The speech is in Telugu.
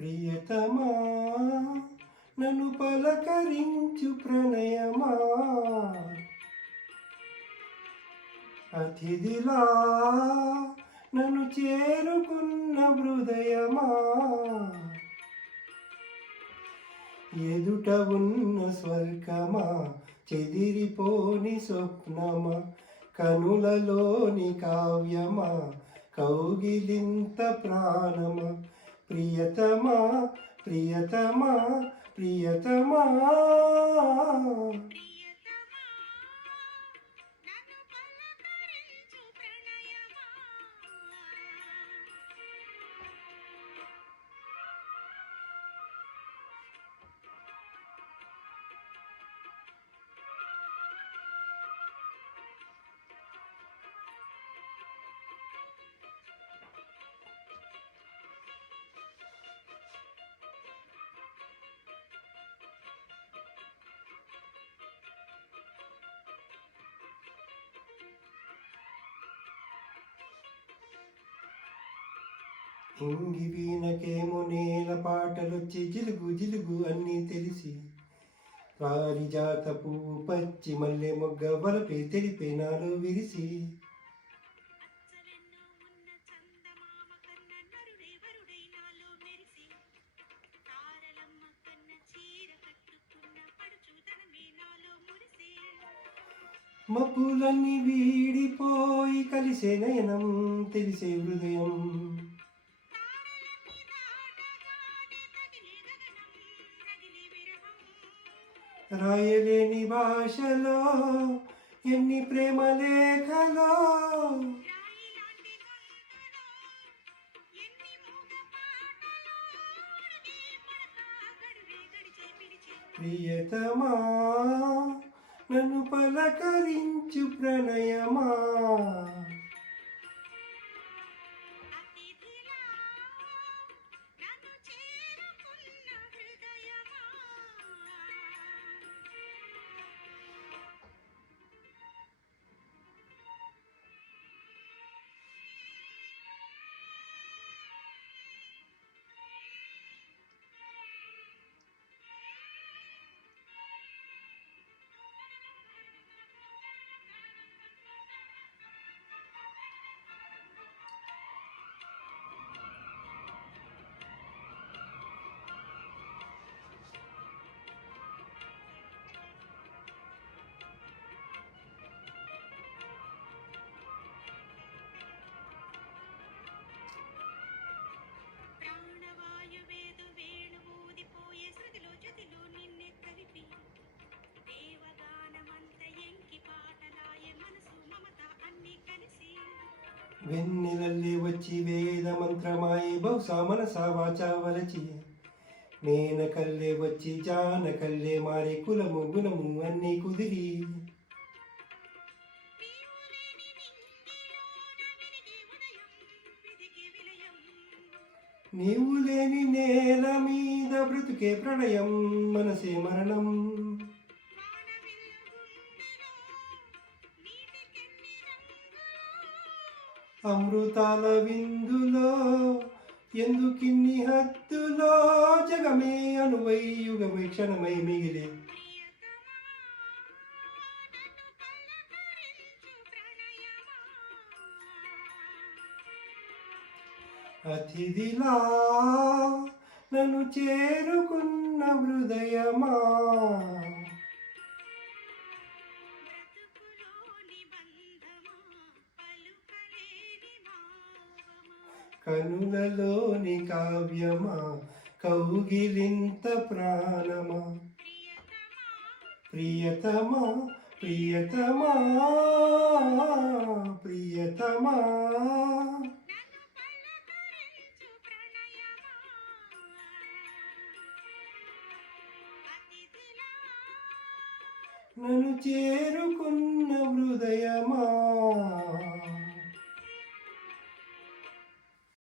ప్రియతమా నన్ను పలకరించు ప్రణయమా, అతిథిలా నన్ను చేరుకున్న హృదయమా, ఎదుట ఉన్న స్వర్గమా, చెదిరిపోని స్వప్నమా, కనులలోని కావ్యమా, కౌగిలింత ప్రాణమా, ప్రియతమా ప్రియతమా ప్రియతమా. ఇంగి వీణకేమో నేల పాటలొచ్చి జిలుగు జిలుగు అన్నీ తెలిసి, పారిజాత పువ్వు పచ్చి మల్లె మొగ్గ వలపే తెలిపే నాలో విరిసి, మబ్బులన్నీ వీడిపోయి కలిసే నయనం తెలిసే హృదయం, రాయలేని భాషలో ఎన్ని ప్రేమ లేఖలో, ప్రియతమా నన్ను పలకరించు ప్రణయమా, వెన్నెలల్లి వచ్చి వేద మంత్రమాయి బహుశా మనసా వాచా వలచి, మేనకల్లే వచ్చి జానకల్లే మారి కులము గుణము అన్నీ కుదిరి, నీవు లేని నేల మీద బ్రతుకే ప్రళయం మనసే మరణం, అమృతాల విందులో ఎందుకిన్ని హద్దులో, జగమే అనువై యుగమై క్షణమై మిగిలే, అతిథిలా నన్ను చేరుకున్న హృదయమా, కనులలోని కావ్యమా, కౌగిలింత ప్రాణమా, ప్రియతమా ప్రియతమా ప్రియతమా. నన్ను చేరుకున్న హృదయమా.